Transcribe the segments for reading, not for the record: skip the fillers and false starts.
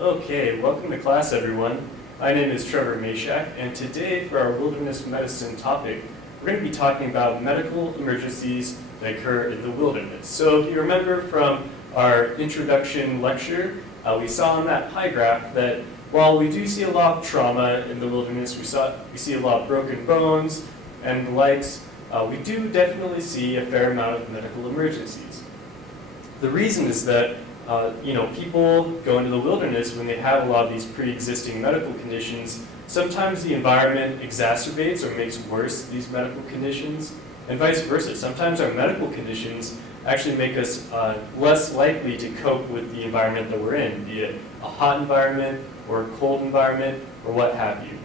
Okay, welcome to class, everyone. My name is Trevor Mashak, and today for our wilderness medicine topic, we're going to be talking about medical emergencies that occur in the wilderness. So if you remember from our introduction lecture, we saw on that pie graph that while we do see a lot of trauma in the wilderness, we see a lot of broken bones and the likes, we do definitely see a fair amount of medical emergencies. The reason is that people go into the wilderness when they have a lot of these pre-existing medical conditions. Sometimes the environment exacerbates or makes worse these medical conditions, and vice versa. Sometimes our medical conditions actually make us less likely to cope with the environment that we're in, be it a hot environment or a cold environment or what have you.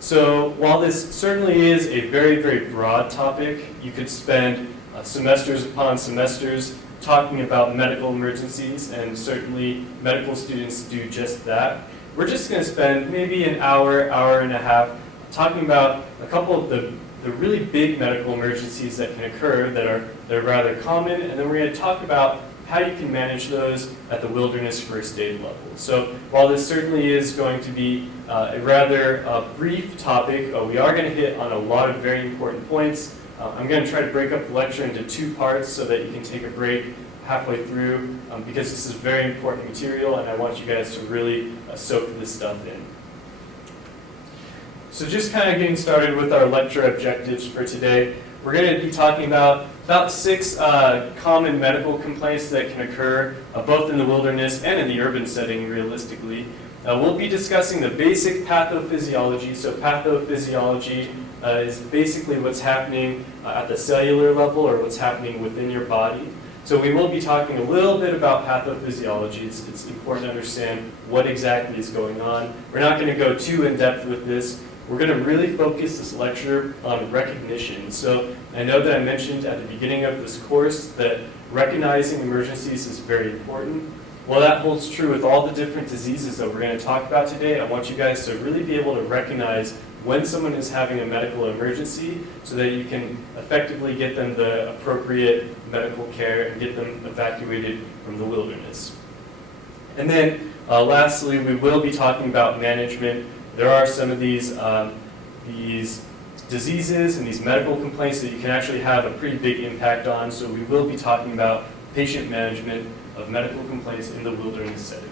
So while this certainly is a very, very broad topic, you could spend semesters upon semesters talking about medical emergencies, and certainly medical students do just that. We're just going to spend maybe an hour, hour and a half talking about a couple of the really big medical emergencies that can occur that are rather common, and then we're going to talk about how you can manage those at the wilderness first aid level. So while this certainly is going to be a rather brief topic, we are going to hit on a lot of very important points. I'm going to try to break up the lecture into two parts so that you can take a break halfway through because this is very important material and I want you guys to really soak this stuff in. So just kind of getting started with our lecture objectives for today, we're going to be talking about 6 common medical complaints that can occur both in the wilderness and in the urban setting realistically. We'll be discussing the basic pathophysiology. So pathophysiology is basically what's happening at the cellular level or what's happening within your body. So we will be talking a little bit about pathophysiology. It's important to understand what exactly is going on. We're not going to go too in-depth with this. We're going to really focus this lecture on recognition. So I know that I mentioned at the beginning of this course that recognizing emergencies is very important. Well, that holds true with all the different diseases that we're going to talk about today. I want you guys to really be able to recognize when someone is having a medical emergency so that you can effectively get them the appropriate medical care and get them evacuated from the wilderness. And then lastly, we will be talking about management. There are some of these diseases and these medical complaints that you can actually have a pretty big impact on, so we will be talking about patient management of medical complaints in the wilderness setting.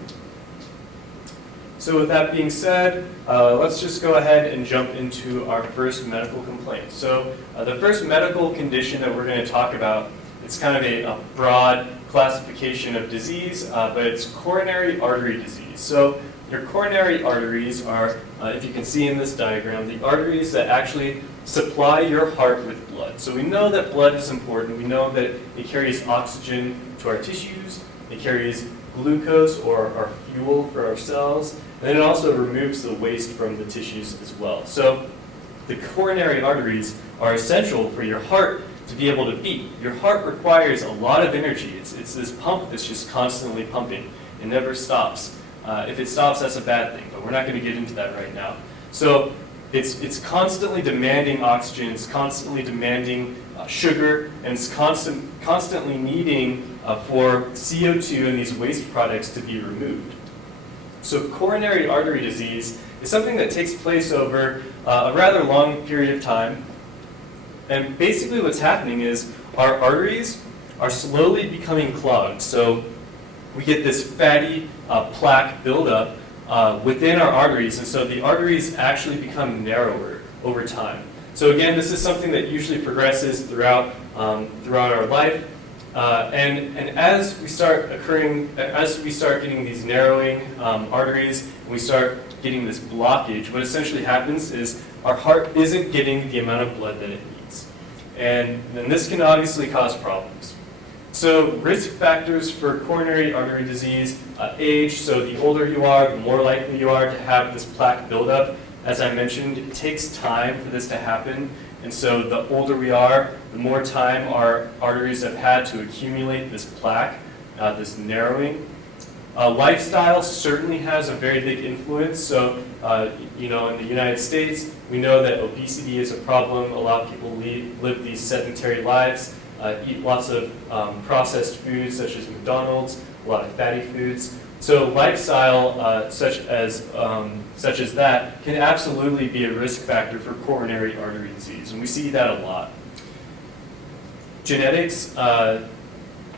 So with that being said, let's just go ahead and jump into our first medical complaint. So the first medical condition that we're going to talk about, it's kind of a broad classification of disease, but it's coronary artery disease. So your coronary arteries are, if you can see in this diagram, the arteries that actually supply your heart with blood. So we know that blood is important. We know that it carries oxygen to our tissues. It carries glucose, or our fuel for our cells, and then it also removes the waste from the tissues as well. So the coronary arteries are essential for your heart to be able to beat. Your heart requires a lot of energy. It's this pump that's just constantly pumping. It never stops. If it stops, that's a bad thing, but we're not going to get into that right now. So it's constantly demanding oxygen, it's constantly demanding sugar, and it's constantly needing for CO2 and these waste products to be removed. So coronary artery disease is something that takes place over a rather long period of time. And basically what's happening is our arteries are slowly becoming clogged. So we get this fatty plaque buildup within our arteries, and so the arteries actually become narrower over time. So again, this is something that usually progresses throughout our life. And as we start getting these narrowing arteries, and we start getting this blockage, what essentially happens is our heart isn't getting the amount of blood that it needs. And then this can obviously cause problems. So risk factors for coronary artery disease, age, so the older you are, the more likely you are to have this plaque buildup. As I mentioned, it takes time for this to happen. And so the older we are, the more time our arteries have had to accumulate this plaque, this narrowing. Lifestyle certainly has a very big influence. So, in the United States, we know that obesity is a problem. A lot of people live these sedentary lives, eat lots of processed foods such as McDonald's, a lot of fatty foods. So lifestyle such as that can absolutely be a risk factor for coronary artery disease, and we see that a lot. Genetics,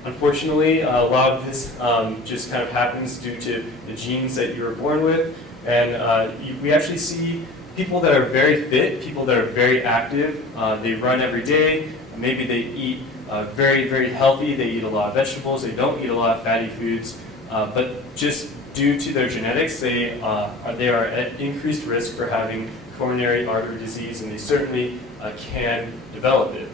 unfortunately, a lot of this just kind of happens due to the genes that you were born with, and we actually see people that are very fit, people that are very active, they run every day, maybe they eat very, very healthy, they eat a lot of vegetables, they don't eat a lot of fatty foods, but just due to their genetics, they are at increased risk for having coronary artery disease, and they certainly can develop it.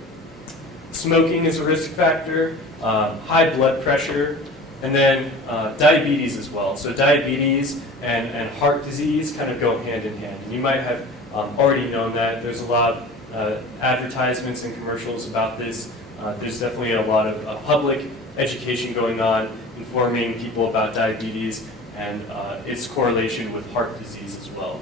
Smoking is a risk factor, high blood pressure, and then diabetes as well. So diabetes and heart disease kind of go hand in hand. And you might have already known that. There's a lot of advertisements and commercials about this. There's definitely a lot of public education going on, informing people about diabetes and its correlation with heart disease as well.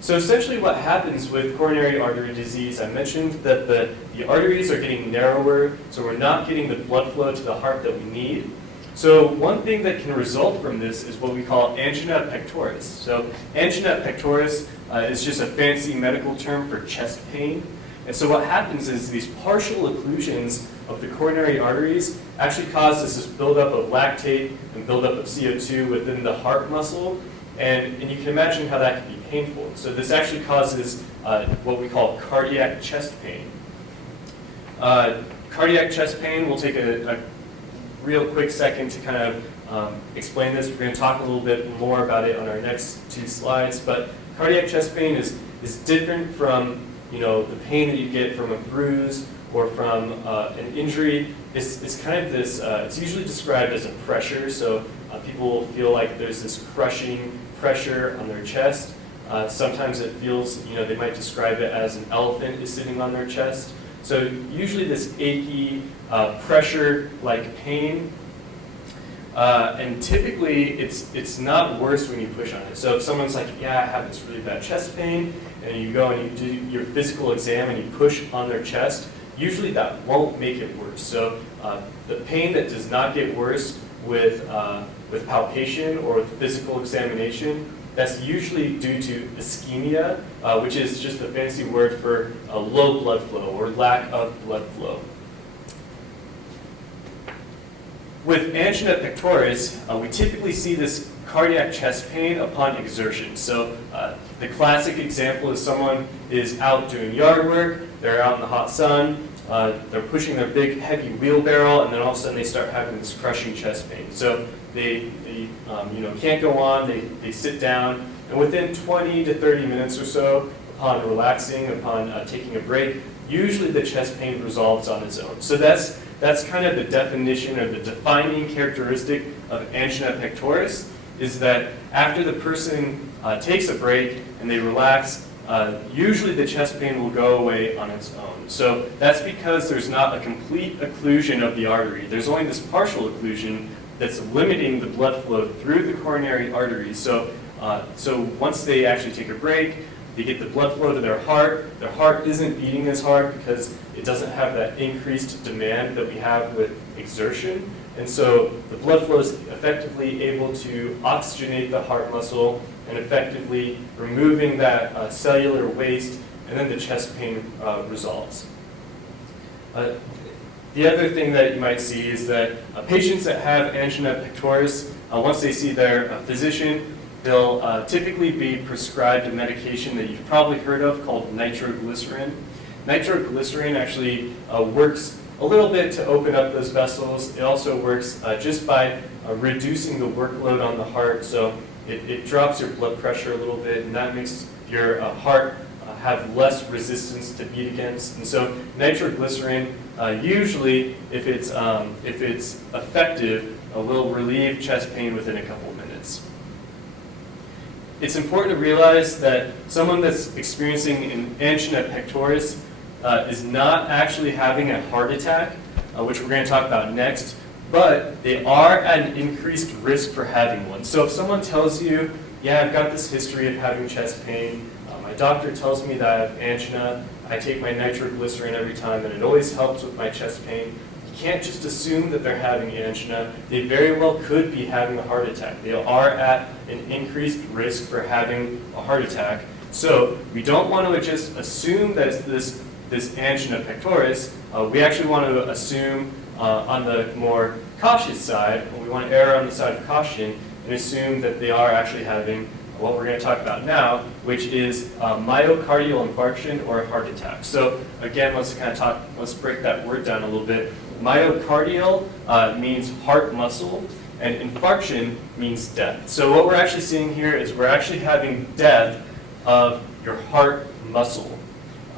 So essentially what happens with coronary artery disease, I mentioned that the arteries are getting narrower, so we're not getting the blood flow to the heart that we need. So one thing that can result from this is what we call angina pectoris. So angina pectoris is just a fancy medical term for chest pain. And so what happens is these partial occlusions of the coronary arteries actually cause this buildup of lactate and buildup of CO2 within the heart muscle. And you can imagine how that can be painful. So this actually causes what we call cardiac chest pain. Cardiac chest pain, we'll take a real quick second to kind of explain this. We're going to talk a little bit more about it on our next 2 slides. But cardiac chest pain is different from the pain that you get from a bruise or from an injury. It's kind of this, it's usually described as a pressure. So people will feel like there's this crushing pressure on their chest. Sometimes it feels, they might describe it as an elephant is sitting on their chest. So usually this achy, pressure-like pain, and typically it's not worse when you push on it. So if someone's like, yeah, I have this really bad chest pain, and you go and you do your physical exam and you push on their chest, usually that won't make it worse. So the pain that does not get worse with palpation or with physical examination, that's usually due to ischemia, which is just a fancy word for a low blood flow or lack of blood flow. With angina pectoris, we typically see this cardiac chest pain upon exertion. So the classic example is someone is out doing yard work, they're out in the hot sun, they're pushing their big heavy wheelbarrow, and then all of a sudden they start having this crushing chest pain. So they can't go on, they sit down, and within 20 to 30 minutes or so, upon relaxing, upon taking a break, usually the chest pain resolves on its own. So that's kind of the definition or the defining characteristic of angina pectoris, is that after the person takes a break and they relax, usually the chest pain will go away on its own. So that's because there's not a complete occlusion of the artery. There's only this partial occlusion that's limiting the blood flow through the coronary arteries. So once they actually take a break, they get the blood flow to their heart isn't beating as hard because it doesn't have that increased demand that we have with exertion. And so the blood flow is effectively able to oxygenate the heart muscle and effectively removing that cellular waste, and then the chest pain resolves. The other thing that you might see is that patients that have angina pectoris, once they see their physician, they'll typically be prescribed a medication that you've probably heard of called nitroglycerin. Nitroglycerin actually works a little bit to open up those vessels. It also works just by reducing the workload on the heart. So it drops your blood pressure a little bit, and that makes your heart have less resistance to beat against. And so nitroglycerin, usually, if it's effective, will relieve chest pain within a couple of minutes. It's important to realize that someone that's experiencing an angina pectoris is not actually having a heart attack, which we're going to talk about next, but they are at an increased risk for having one. So if someone tells you, yeah, I've got this history of having chest pain, my doctor tells me that I have angina, I take my nitroglycerin every time and it always helps with my chest pain, can't just assume that they're having angina. They very well could be having a heart attack. They are at an increased risk for having a heart attack. So we don't want to just assume that it's this angina pectoris. We actually want to assume on the more cautious side, we want to err on the side of caution and assume that they are actually having what we're going to talk about now, which is myocardial infarction or a heart attack. So again, let's break that word down a little bit. Myocardial means heart muscle, and infarction means death. So what we're actually seeing here is we're actually having death of your heart muscle.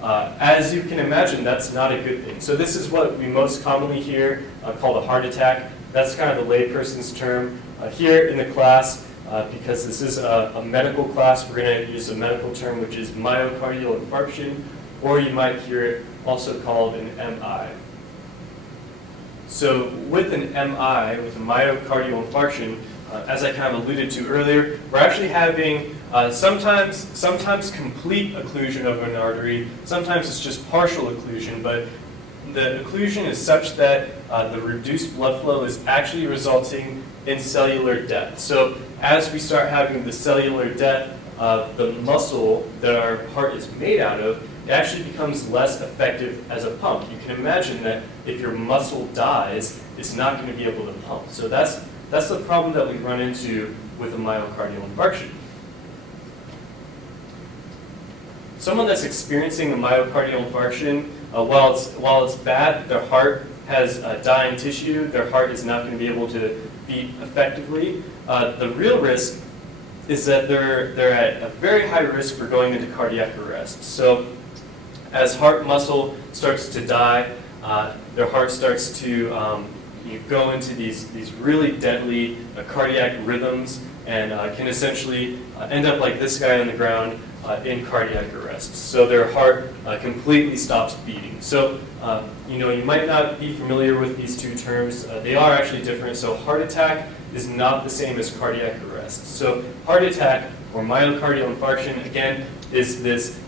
As you can imagine, that's not a good thing. So this is what we most commonly hear called a heart attack. That's kind of the layperson's term. Here in the class, because this is a medical class, we're going to use a medical term, which is myocardial infarction, or you might hear it also called an MI. So with an MI, with a myocardial infarction, as I kind of alluded to earlier, we're actually having sometimes complete occlusion of an artery, sometimes it's just partial occlusion, but the occlusion is such that the reduced blood flow is actually resulting in cellular death. So as we start having the cellular death of the muscle that our heart is made out of, it actually becomes less effective as a pump. You can imagine that if your muscle dies, it's not going to be able to pump. So that's the problem that we run into with a myocardial infarction. Someone that's experiencing a myocardial infarction, while it's bad, their heart has dying tissue, their heart is not going to be able to beat effectively. The real risk is that they're at a very high risk for going into cardiac arrest. So as heart muscle starts to die, their heart starts to go into these really deadly cardiac rhythms and can essentially end up like this guy on the ground in cardiac arrest. So their heart completely stops beating. So you might not be familiar with these two terms. They are actually different. So heart attack is not the same as cardiac arrest. So heart attack or myocardial infarction, again, is this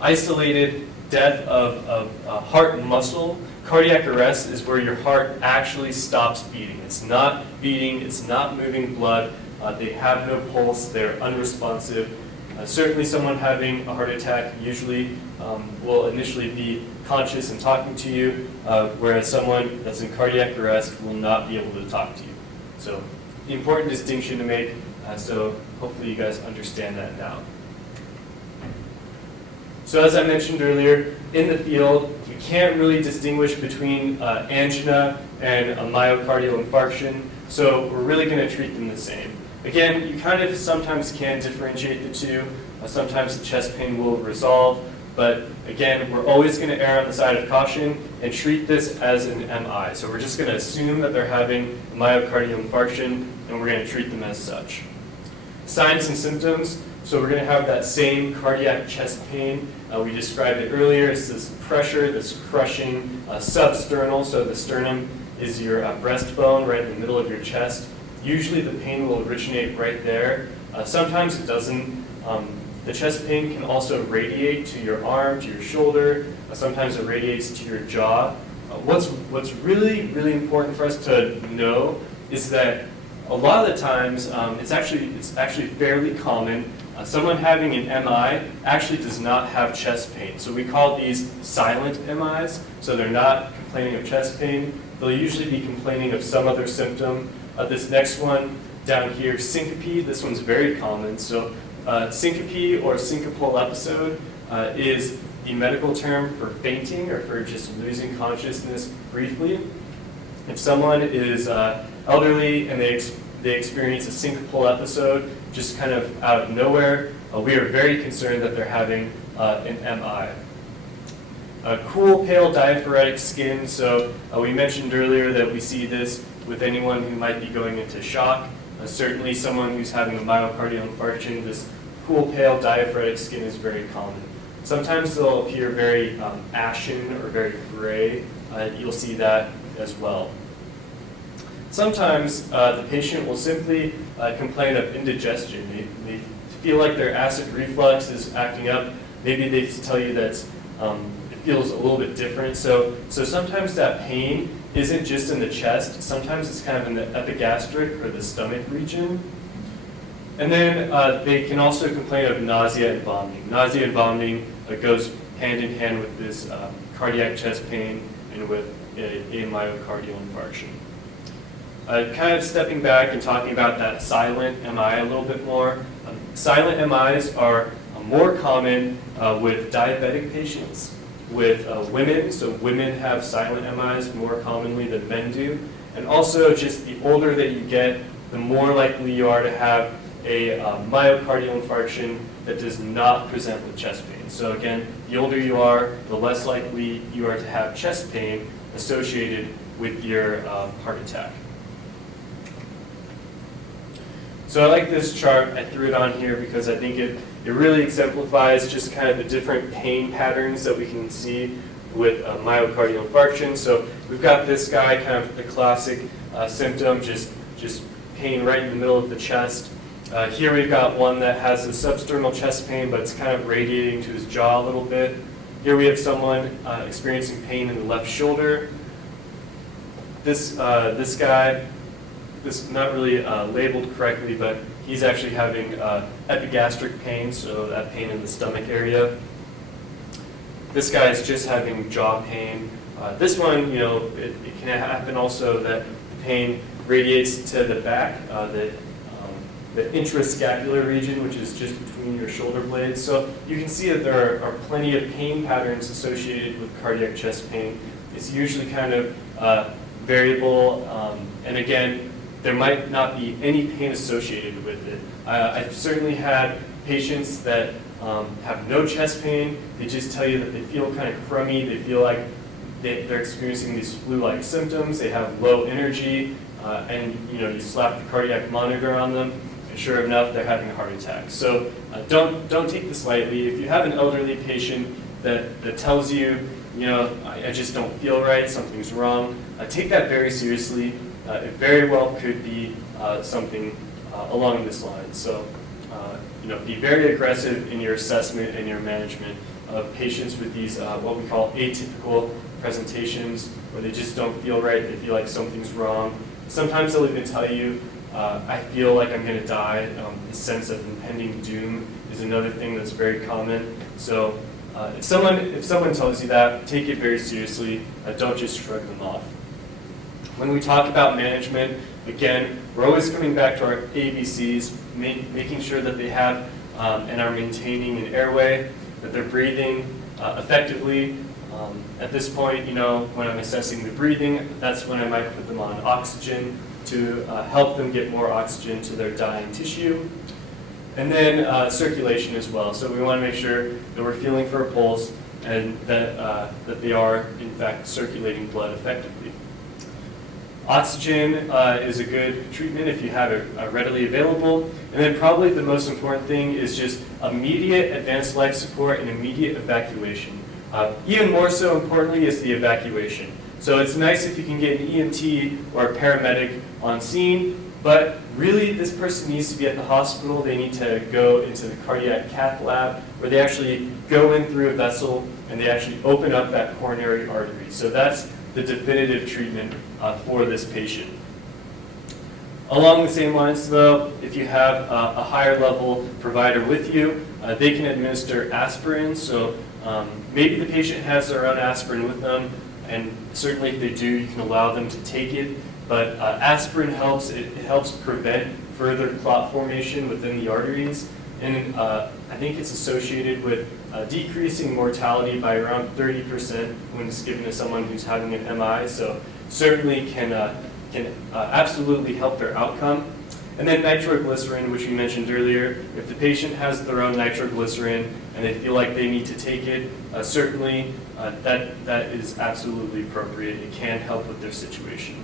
isolated death of heart muscle. Cardiac arrest is where your heart actually stops beating. It's not beating, it's not moving blood, they have no pulse, they're unresponsive. Certainly someone having a heart attack usually will initially be conscious and talking to you, whereas someone that's in cardiac arrest will not be able to talk to you. So the important distinction to make, so hopefully you guys understand that now. So as I mentioned earlier, in the field, you can't really distinguish between angina and a myocardial infarction, so we're really going to treat them the same. Again, you kind of sometimes can differentiate the two. Sometimes the chest pain will resolve, but again, we're always going to err on the side of caution and treat this as an MI. So we're just going to assume that they're having a myocardial infarction, and we're going to treat them as such. Signs and symptoms. So we're going to have that same cardiac chest pain. We described it earlier. It's this pressure, this crushing substernal. So the sternum is your breastbone right in the middle of your chest. Usually the pain will originate right there. Sometimes it doesn't. The chest pain can also radiate to your arm, to your shoulder. Sometimes it radiates to your jaw. What's really, really important for us to know is that a lot of the times it's actually fairly common. Someone having an MI actually does not have chest pain. So we call these silent MIs. So they're not complaining of chest pain. They'll usually be complaining of some other symptom. This next one down here, syncope, this one's very common. So syncope or syncopal episode is the medical term for fainting or for just losing consciousness briefly. If someone is elderly and they experience a syncopal episode just kind of out of nowhere, we are very concerned that they're having an MI. Cool, pale, diaphoretic skin. So we mentioned earlier that we see this with anyone who might be going into shock. Certainly someone who's having a myocardial infarction, this cool, pale, diaphoretic skin is very common. Sometimes they'll appear very ashen or very gray. You'll see that as well. Sometimes the patient will simply complain of indigestion. They feel like their acid reflux is acting up. Maybe they tell you that it feels a little bit different. So sometimes that pain isn't just in the chest. Sometimes it's kind of in the epigastric or the stomach region. And then they can also complain of nausea and vomiting. Nausea and vomiting goes hand in hand with this cardiac chest pain and with a myocardial infarction. Kind of stepping back and talking about that silent MI a little bit more. Silent MIs are more common with diabetic patients, with women. So women have silent MIs more commonly than men do. And also just the older that you get, the more likely you are to have a myocardial infarction that does not present with chest pain. So again, the older you are, the less likely you are to have chest pain associated with your heart attack. So I like this chart. I threw it on here because I think it really exemplifies just kind of the different pain patterns that we can see with myocardial infarction. So we've got this guy, kind of the classic symptom, just pain right in the middle of the chest. Here we've got one that has the substernal chest pain, but it's kind of radiating to his jaw a little bit. Here we have someone experiencing pain in the left shoulder. This guy, this not really labeled correctly, but he's actually having epigastric pain, so that pain in the stomach area. This guy is just having jaw pain. This one, it can happen also that the pain radiates to the back, the intrascapular region, which is just between your shoulder blades. So you can see that there are plenty of pain patterns associated with cardiac chest pain. It's usually kind of variable, and again, there might not be any pain associated with it. I've certainly had patients that have no chest pain. They just tell you that they feel kind of crummy. They feel like they're experiencing these flu-like symptoms. They have low energy, and you slap the cardiac monitor on them, and sure enough, they're having a heart attack. So don't take this lightly. If you have an elderly patient that tells you, I just don't feel right, something's wrong, take that very seriously. It very well could be something along this line. So, be very aggressive in your assessment and your management of patients with these what we call atypical presentations, where they just don't feel right, they feel like something's wrong. Sometimes they'll even tell you, I feel like I'm going to die. The sense of impending doom is another thing that's very common. So, if someone tells you that, take it very seriously. Don't just shrug them off. When we talk about management, again, we're always coming back to our ABCs, making sure that they have and are maintaining an airway, that they're breathing effectively. At this point, when I'm assessing the breathing, that's when I might put them on oxygen to help them get more oxygen to their dying tissue. And then circulation as well. So we want to make sure that we're feeling for a pulse and that they are, in fact, circulating blood effectively. Oxygen is a good treatment if you have it readily available. And then probably the most important thing is just immediate advanced life support and immediate evacuation. Even more so importantly is the evacuation. So it's nice if you can get an EMT or a paramedic on scene, but really this person needs to be at the hospital. They need to go into the cardiac cath lab where they actually go in through a vessel and they actually open up that coronary artery. So that's the definitive treatment for this patient. Along the same lines though, if you have a higher level provider with you, they can administer aspirin. So maybe the patient has their own aspirin with them, and certainly if they do, you can allow them to take it. But aspirin helps. It helps prevent further clot formation within the arteries, and I think it's associated with decreasing mortality by around 30% when it's given to someone who's having an MI. So certainly can absolutely help their outcome. And then nitroglycerin, which we mentioned earlier, if the patient has their own nitroglycerin and they feel like they need to take it, certainly that is absolutely appropriate. It can help with their situation.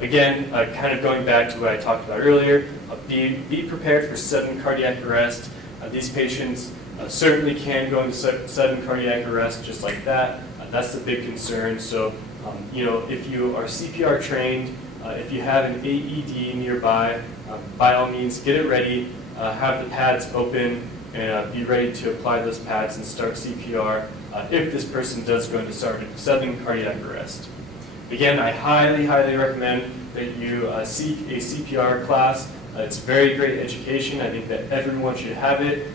Again, kind of going back to what I talked about earlier, be prepared for sudden cardiac arrest. These patients certainly can go into sudden cardiac arrest just like that. That's the big concern. So, if you are CPR trained, if you have an AED nearby, by all means, get it ready, have the pads open, and be ready to apply those pads and start CPR if this person does go into sudden cardiac arrest. Again, I highly, highly recommend that you seek a CPR class. It's very great education. I think that everyone should have it.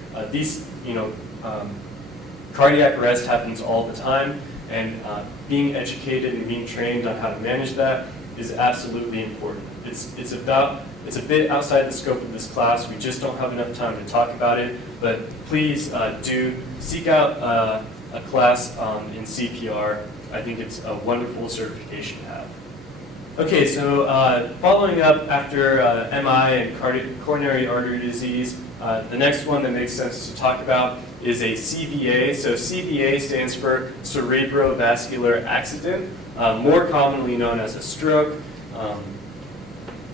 Cardiac arrest happens all the time, and being educated and being trained on how to manage that is absolutely important. It's a bit outside the scope of this class. We just don't have enough time to talk about it, but please do seek out a class in CPR. I think it's a wonderful certification to have. Okay, so following up after MI and coronary artery disease, the next one that makes sense to talk about is a CVA. So CVA stands for cerebrovascular accident, more commonly known as a stroke.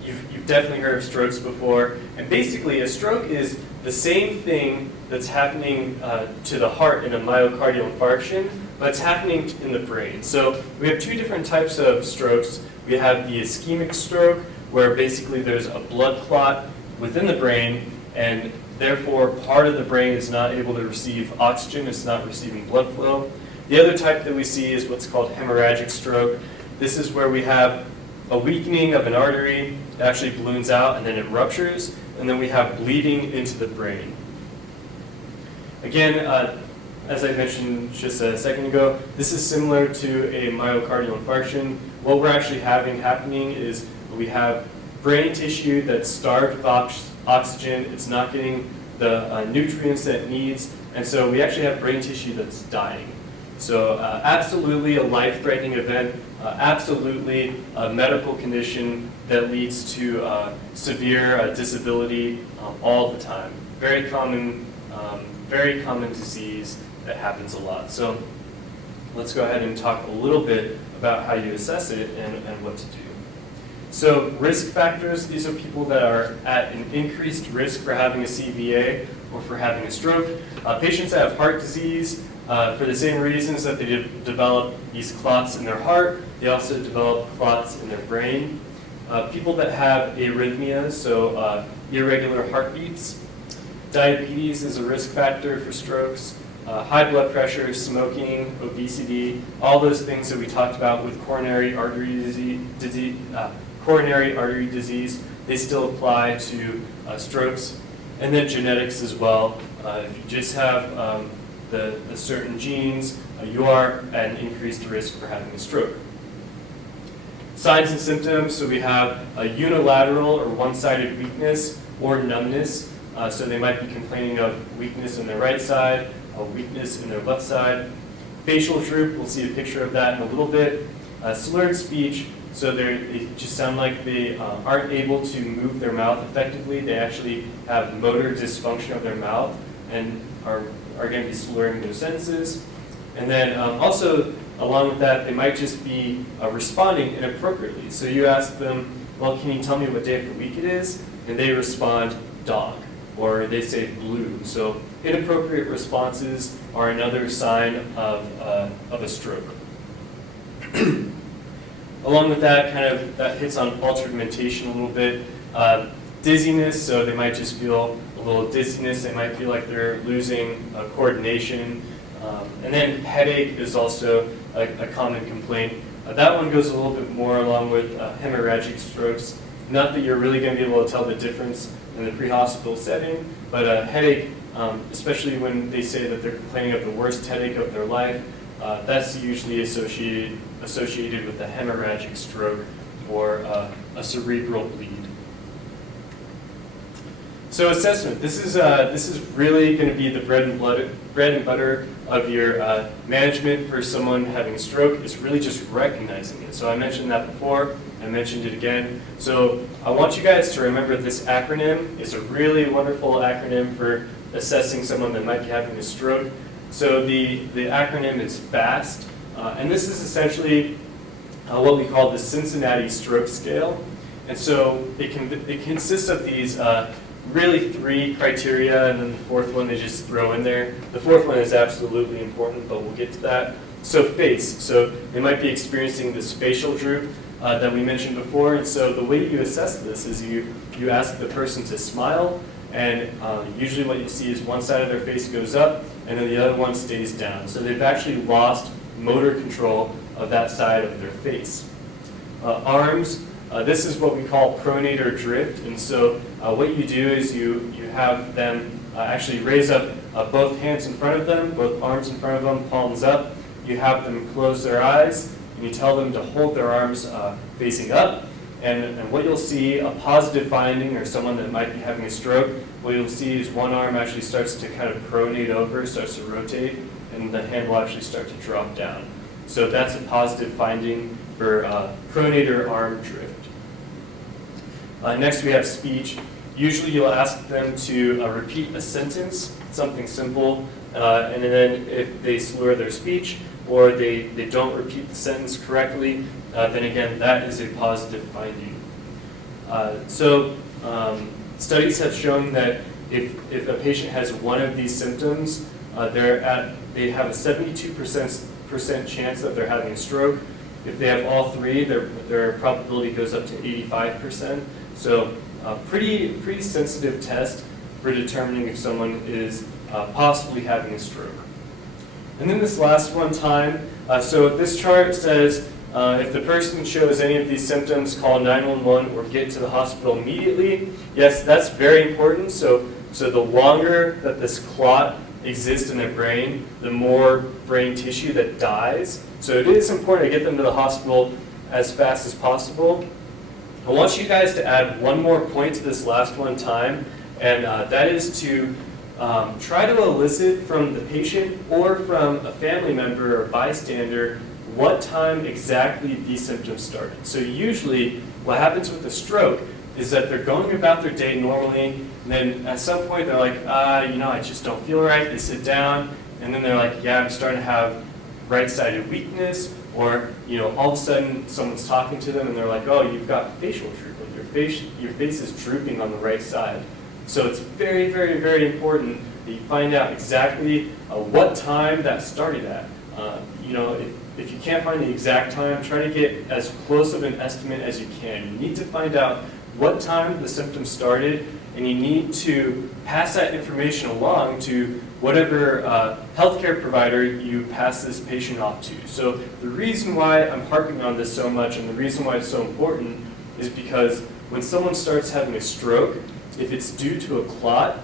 You've definitely heard of strokes before. And basically, a stroke is the same thing that's happening to the heart in a myocardial infarction, but it's happening in the brain. So we have two different types of strokes. We have the ischemic stroke, where basically there's a blood clot within the brain, and therefore part of the brain is not able to receive oxygen, it's not receiving blood flow. The other type that we see is what's called hemorrhagic stroke. This is where we have a weakening of an artery, it actually balloons out and then it ruptures, and then we have bleeding into the brain. Again, as I mentioned just a second ago, this is similar to a myocardial infarction. What we're actually having happening is we have brain tissue that's starved of oxygen, it's not getting the nutrients that it needs, and so we actually have brain tissue that's dying. So absolutely a life-threatening event, absolutely a medical condition that leads to severe disability all the time. Very common disease that happens a lot. So let's go ahead and talk a little bit about how you assess it and what to do. So risk factors, these are people that are at an increased risk for having a CVA or for having a stroke. Patients that have heart disease, for the same reasons that they develop these clots in their heart, they also develop clots in their brain. People that have arrhythmias, so irregular heartbeats. Diabetes is a risk factor for strokes. High blood pressure, smoking, obesity, all those things that we talked about with coronary artery disease, they still apply to strokes. And then genetics as well. If you just have the certain genes, you are at an increased risk for having a stroke. Signs and symptoms, so we have a unilateral or one-sided weakness or numbness. So they might be complaining of weakness in their right side, a weakness in their left side. Facial droop, we'll see a picture of that in a little bit. Slurred speech, so they just sound like they aren't able to move their mouth effectively. They actually have motor dysfunction of their mouth and are going to be slurring their sentences. And then also, along with that, they might just be responding inappropriately. So you ask them, well, can you tell me what day of the week it is? And they respond, dog, or they say blue. So inappropriate responses are another sign of a stroke. Along with that, that hits on altered mentation a little bit. Dizziness, so they might just feel a little dizziness. They might feel like they're losing coordination. And then headache is also a common complaint. That one goes a little bit more along with hemorrhagic strokes. Not that you're really going to be able to tell the difference in the pre-hospital setting, but a headache, especially when they say that they're complaining of the worst headache of their life, that's usually associated with a hemorrhagic stroke or a cerebral bleed. So assessment. This is really going to be the bread and butter of your management for someone having a stroke. It's really just recognizing it. So I mentioned that before. I mentioned it again. So I want you guys to remember this acronym. It's a really wonderful acronym for assessing someone that might be having a stroke. So the acronym is FAST, and this is essentially what we call the Cincinnati Stroke Scale. And so it consists of these really 3 criteria, and then the fourth one they just throw in there. The fourth one is absolutely important, but we'll get to that. So face, so they might be experiencing this facial droop that we mentioned before, and so the way you assess this is you ask the person to smile, and usually what you see is one side of their face goes up, and then the other one stays down. So they've actually lost motor control of that side of their face. arms, this is what we call pronator drift. And so what you do is you have them actually raise up both hands in front of them, both arms in front of them, palms up. You have them close their eyes, and you tell them to hold their arms facing up. And what you'll see, a positive finding, or someone that might be having a stroke, what you'll see is one arm actually starts to kind of pronate over, starts to rotate, and the hand will actually start to drop down. So that's a positive finding for pronator arm drift. Next we have speech. Usually you'll ask them to repeat a sentence, something simple, and then if they slur their speech or they don't repeat the sentence correctly, then again, that is a positive finding. Studies have shown that if a patient has one of these symptoms, they have a 72% chance that they're having a stroke. If they have all three, their probability goes up to 85%. So pretty sensitive test for determining if someone is possibly having a stroke. And then this last one, time. So this chart says if the person shows any of these symptoms, call 911 or get to the hospital immediately. Yes, that's very important. So the longer that this clot exists in their brain, the more brain tissue that dies. So it is important to get them to the hospital as fast as possible. I want you guys to add one more point to this last one, time, and that is to try to elicit from the patient or from a family member or bystander what time exactly these symptoms started. So usually what happens with a stroke is that they're going about their day normally, and then at some point they're like, I just don't feel right. They sit down, and then they're like, yeah, I'm starting to have right-sided weakness, or all of a sudden someone's talking to them and they're like, oh, you've got facial drooping. Your face is drooping on the right side. So it's very, very, very important that you find out exactly what time that started at. If you can't find the exact time, try to get as close of an estimate as you can. You need to find out what time the symptoms started, and you need to pass that information along to whatever healthcare provider you pass this patient off to. So the reason why I'm harping on this so much, and the reason why it's so important, is because when someone starts having a stroke, if it's due to a clot,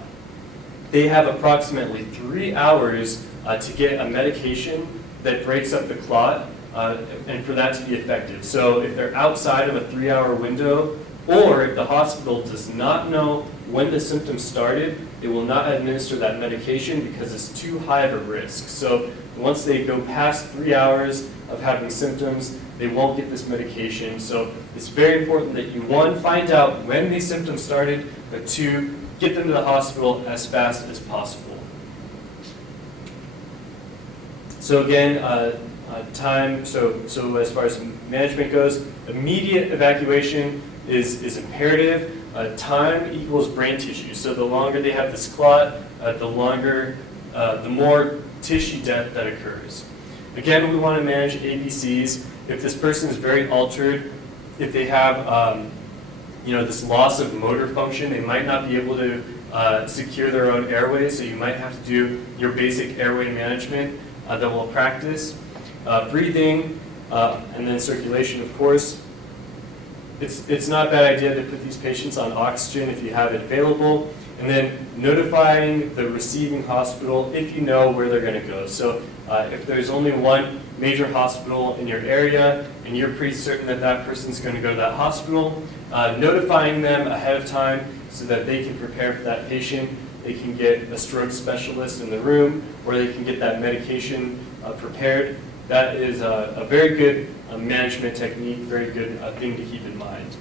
they have approximately 3 hours to get a medication that breaks up the clot, and for that to be effective. So if they're outside of a 3-hour window, or if the hospital does not know when the symptoms started, they will not administer that medication because it's too high of a risk. So once they go past 3 hours of having symptoms, they won't get this medication. So it's very important that you, one, find out when these symptoms started, but two, get them to the hospital as fast as possible. So again, time, so as far as management goes, immediate evacuation is imperative. Time equals brain tissue. So the longer they have this clot, the more tissue death that occurs. Again, we want to manage ABCs. If this person is very altered, if they have this loss of motor function, they might not be able to secure their own airway, so you might have to do your basic airway management that we'll practice. Breathing, and then circulation, of course. It's not a bad idea to put these patients on oxygen if you have it available, and then notifying the receiving hospital if you know where they're going to go. So if there's only one major hospital in your area and you're pretty certain that that person's going to go to that hospital, notifying them ahead of time so that they can prepare for that patient. They can get a stroke specialist in the room, or they can get that medication prepared. That is a very good management technique, very good thing to keep in mind.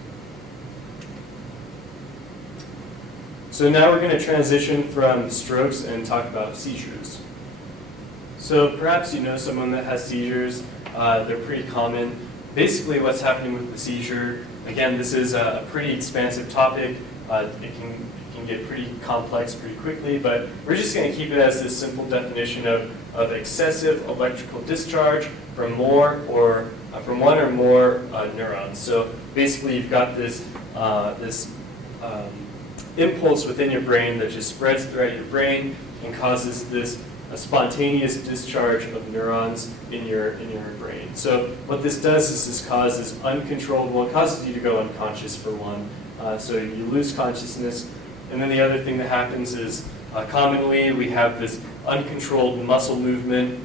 So now we're going to transition from strokes and talk about seizures. So perhaps you know someone that has seizures. They're pretty common. Basically what's happening with the seizure, again, this is a pretty expansive topic. It can get pretty complex pretty quickly, but we're just going to keep it as this simple definition of excessive electrical discharge from one or more neurons. So basically you've got this impulse within your brain that just spreads throughout your brain and causes this a spontaneous discharge of neurons in your brain. So what this does is this causes uncontrolled, well, it causes you to go unconscious for one. So you lose consciousness. And then the other thing that happens is commonly we have this uncontrolled muscle movement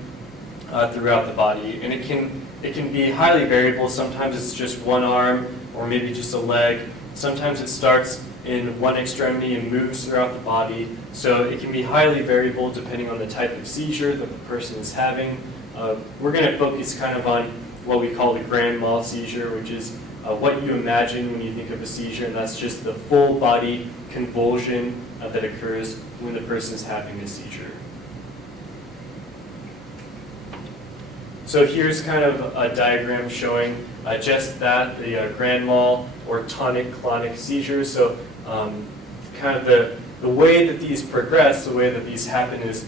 throughout the body. And it can be highly variable. Sometimes it's just one arm or maybe just a leg. Sometimes it starts in one extremity and moves throughout the body. So it can be highly variable depending on the type of seizure that the person is having. We're going to focus kind of on what we call the grand mal seizure, which is what you imagine when you think of a seizure, and that's just the full body convulsion that occurs when the person is having a seizure. So here's kind of a diagram showing just that, the grand mal or tonic-clonic seizures. So kind of the way that these progress, the way that these happen is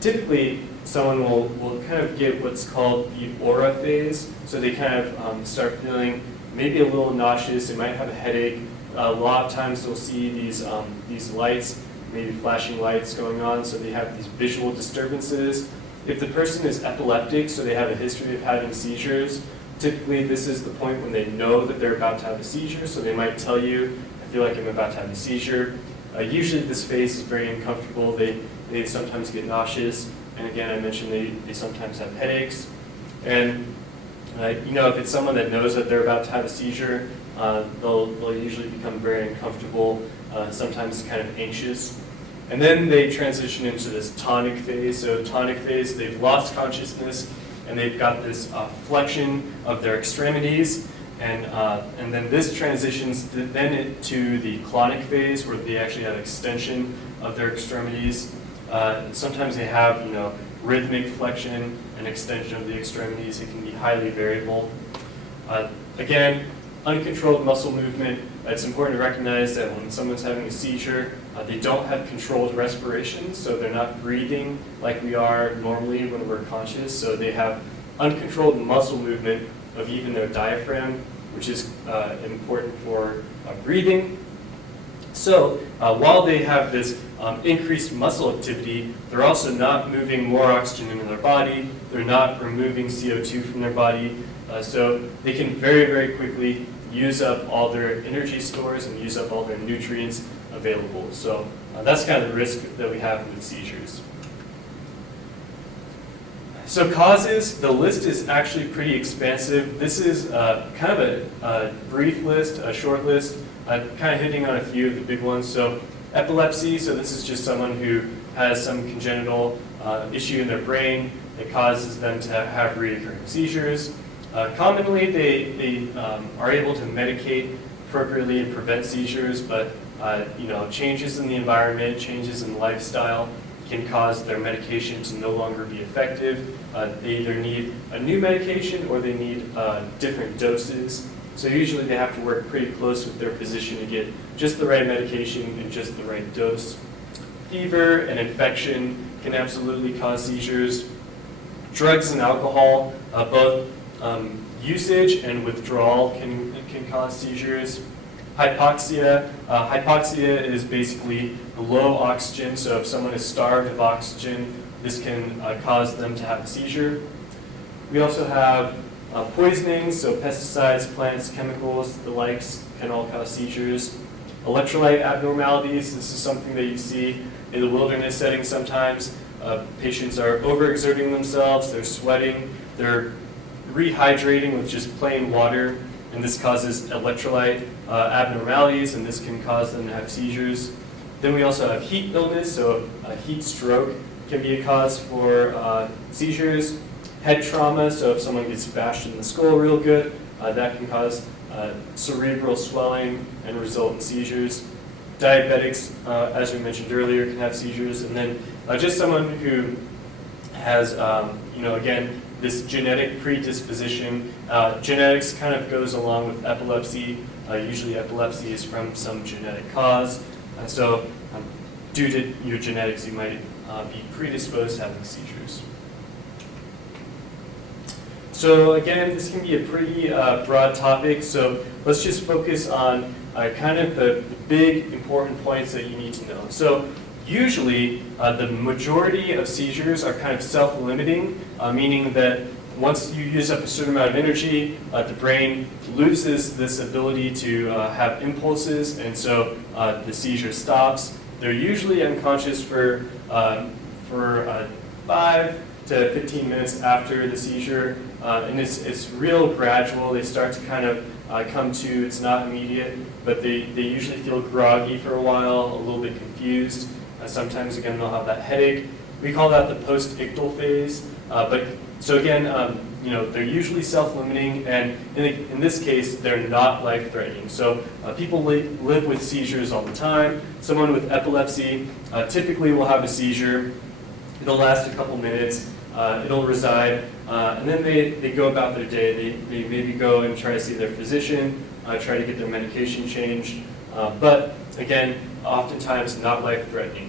typically someone will kind of get what's called the aura phase. So they kind of start feeling maybe a little nauseous, they might have a headache. A lot of times they'll see these lights, maybe flashing lights going on, so they have these visual disturbances. If the person is epileptic, so they have a history of having seizures, typically this is the point when they know that they're about to have a seizure, so they might tell you, I feel like I'm about to have a seizure. Usually this phase is very uncomfortable. They sometimes get nauseous, and again, I mentioned they sometimes have headaches. And you know, if it's someone that knows that they're about to have a seizure, they'll usually become very uncomfortable, sometimes kind of anxious. And then they transition into this tonic phase. So tonic phase, they've lost consciousness, and they've got this flexion of their extremities. And then this transitions then to the clonic phase, where they actually have extension of their extremities. Sometimes they have, you know, rhythmic flexion and extension of the extremities. It can be highly variable. Again, uncontrolled muscle movement. It's important to recognize that when someone's having a seizure, they don't have controlled respiration, so they're not breathing like we are normally when we're conscious. So they have uncontrolled muscle movement of even their diaphragm, which is important for breathing. So while they have this increased muscle activity, they're also not moving more oxygen into their body. They're not removing CO2 from their body. So they can very, very quickly use up all their energy stores and use up all their nutrients available. So that's kind of the risk that we have with seizures. So causes, the list is actually pretty expansive. This is kind of a brief list, a short list, kind of hitting on a few of the big ones. So epilepsy, so this is just someone who has some congenital issue in their brain that causes them to have recurring seizures. Commonly, they are able to medicate appropriately and prevent seizures, but you know, changes in the environment, changes in lifestyle can cause their medication to no longer be effective. They either need a new medication or they need different doses. So usually they have to work pretty close with their physician to get just the right medication and just the right dose. Fever and infection can absolutely cause seizures. Drugs and alcohol, both usage and withdrawal can cause seizures. Hypoxia. Hypoxia is basically low oxygen, so if someone is starved of oxygen, this can cause them to have a seizure. We also have poisoning, so pesticides, plants, chemicals, the likes can all cause seizures. Electrolyte abnormalities, this is something that you see in the wilderness setting sometimes. Patients are overexerting themselves, they're sweating, they're rehydrating with just plain water, and this causes electrolyte abnormalities, and this can cause them to have seizures. Then we also have heat illness, so heat stroke can be a cause for seizures. Head trauma, so if someone gets bashed in the skull real good, that can cause cerebral swelling and result in seizures. Diabetics, as we mentioned earlier, can have seizures. And then just someone who has, you know, again, this genetic predisposition. Genetics kind of goes along with epilepsy. Usually epilepsy is from some genetic cause. So due to your genetics, you might be predisposed to having seizures. So again, this can be a pretty broad topic, so let's just focus on kind of the big important points that you need to know. So Usually, the majority of seizures are kind of self-limiting, meaning that once you use up a certain amount of energy, the brain loses this ability to have impulses, and so the seizure stops. They're usually unconscious for 5 to 15 minutes after the seizure, and it's real gradual. They start to kind of come to. It's not immediate, but they usually feel groggy for a while, a little bit confused. Sometimes, again, they'll have that headache. We call that the post-ictal phase. So again, they're usually self-limiting, and in this case, they're not life-threatening. So people live with seizures all the time. Someone with epilepsy typically will have a seizure. It'll last a couple minutes. It'll reside, and then they go about their day. They maybe go and try to see their physician, try to get their medication changed. But again, oftentimes not life-threatening.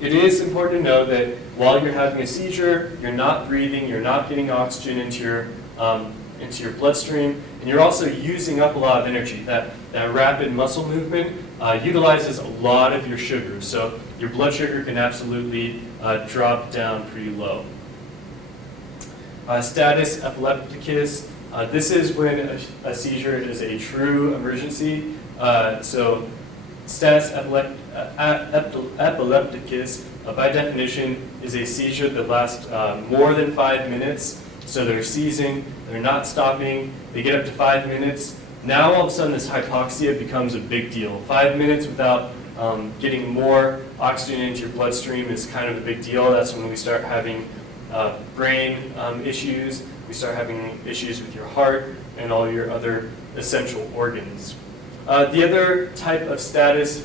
It is important to know that while you're having a seizure, you're not breathing, you're not getting oxygen into your bloodstream, and you're also using up a lot of energy. That rapid muscle movement utilizes a lot of your sugar, so your blood sugar can absolutely drop down pretty low. Status epilepticus. This is when a seizure is a true emergency. So status epilepticus, by definition, is a seizure that lasts more than 5 minutes. So they're seizing, they're not stopping, they get up to 5 minutes. Now all of a sudden this hypoxia becomes a big deal. 5 minutes without getting more oxygen into your bloodstream is kind of a big deal. That's when we start having brain issues, we start having issues with your heart and all your other essential organs. The other type of status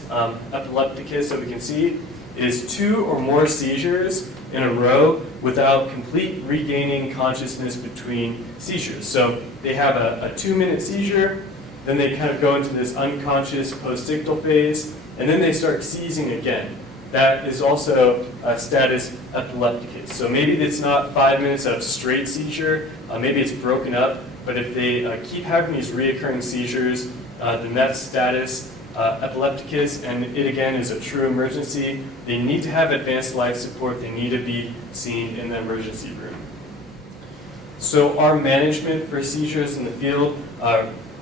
epilepticus that we can see is 2 or more seizures in a row without complete regaining consciousness between seizures. So they have a 2-minute seizure, then they kind of go into this unconscious post-ictal phase, and then they start seizing again. That is also a status epilepticus. So maybe it's not 5 minutes of straight seizure, maybe it's broken up, but if they keep having these reoccurring seizures, then that's status epilepticus, and it again is a true emergency. They need to have advanced life support. They need to be seen in the emergency room. So our management for seizures in the field,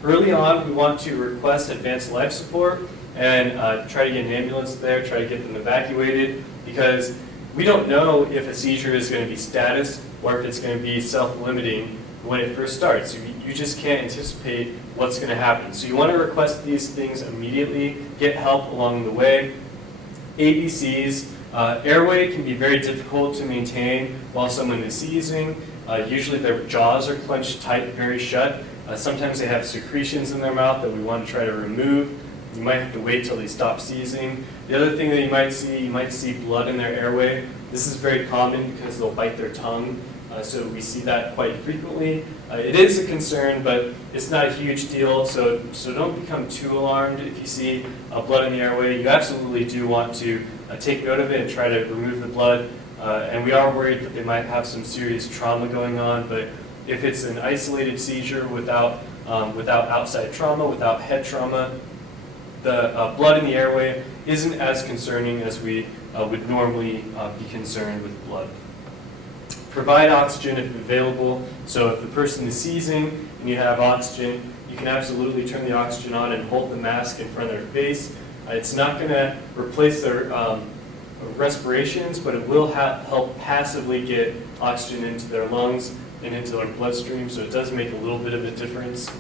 early on we want to request advanced life support and try to get an ambulance there, try to get them evacuated, because we don't know if a seizure is going to be status or if it's going to be self-limiting when it first starts. You just can't anticipate what's going to happen. So you want to request these things immediately, get help along the way. ABCs, airway can be very difficult to maintain while someone is seizing. Usually their jaws are clenched tight, very shut. Sometimes they have secretions in their mouth that we want to try to remove. You might have to wait till they stop seizing. The other thing that you might see blood in their airway. This is very common because they'll bite their tongue. So we see that quite frequently. It is a concern, but it's not a huge deal, so don't become too alarmed if you see blood in the airway. You absolutely do want to take note of it and try to remove the blood. And we are worried that they might have some serious trauma going on, but if it's an isolated seizure without outside trauma, without head trauma, the blood in the airway isn't as concerning as we would normally be concerned with blood. Provide oxygen if available. So if the person is seizing and you have oxygen, you can absolutely turn the oxygen on and hold the mask in front of their face. It's not going to replace their respirations, but it will help passively get oxygen into their lungs and into their bloodstream, so it does make a little bit of a difference.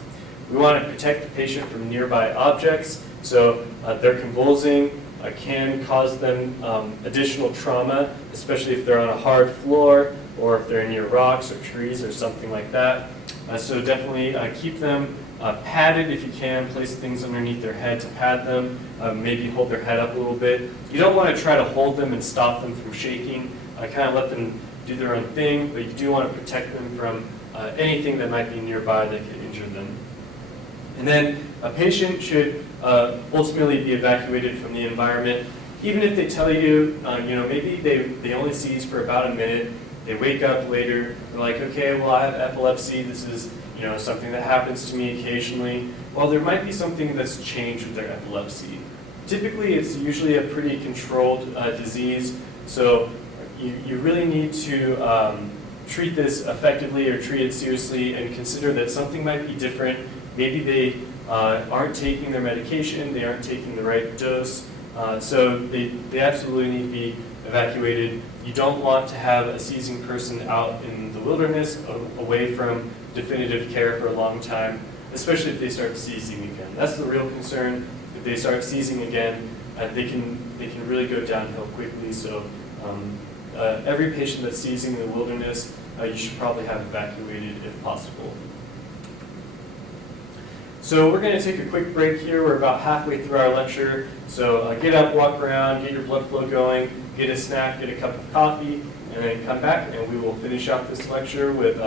We want to protect the patient from nearby objects, so their convulsing can cause them additional trauma, especially if they're on a hard floor or if they're near rocks or trees or something like that. So definitely keep them padded if you can. Place things underneath their head to pad them. Maybe hold their head up a little bit. You don't want to try to hold them and stop them from shaking. Kind of let them do their own thing, but you do want to protect them from anything that might be nearby that could injure them. And then a patient should ultimately be evacuated from the environment. Even if they tell you, maybe they only seize for about a minute, they wake up later, they're like, okay, well, I have epilepsy, this is something that happens to me occasionally. Well, there might be something that's changed with their epilepsy. Typically, it's usually a pretty controlled disease, so you really need to treat this effectively or treat it seriously and consider that something might be different. Maybe they aren't taking their medication, they aren't taking the right dose, so they absolutely need to be evacuated. You don't want to have a seizing person out in the wilderness, away from definitive care for a long time, especially if they start seizing again. That's the real concern. If they start seizing again, they can really go downhill quickly. So every patient that's seizing in the wilderness, you should probably have evacuated if possible. So we're going to take a quick break here. We're about halfway through our lecture. So get up, walk around, get your blood flow going, get a snack, get a cup of coffee, and then come back and we will finish out this lecture with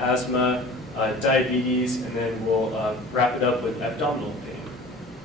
asthma, diabetes, and then we'll wrap it up with abdominal pain.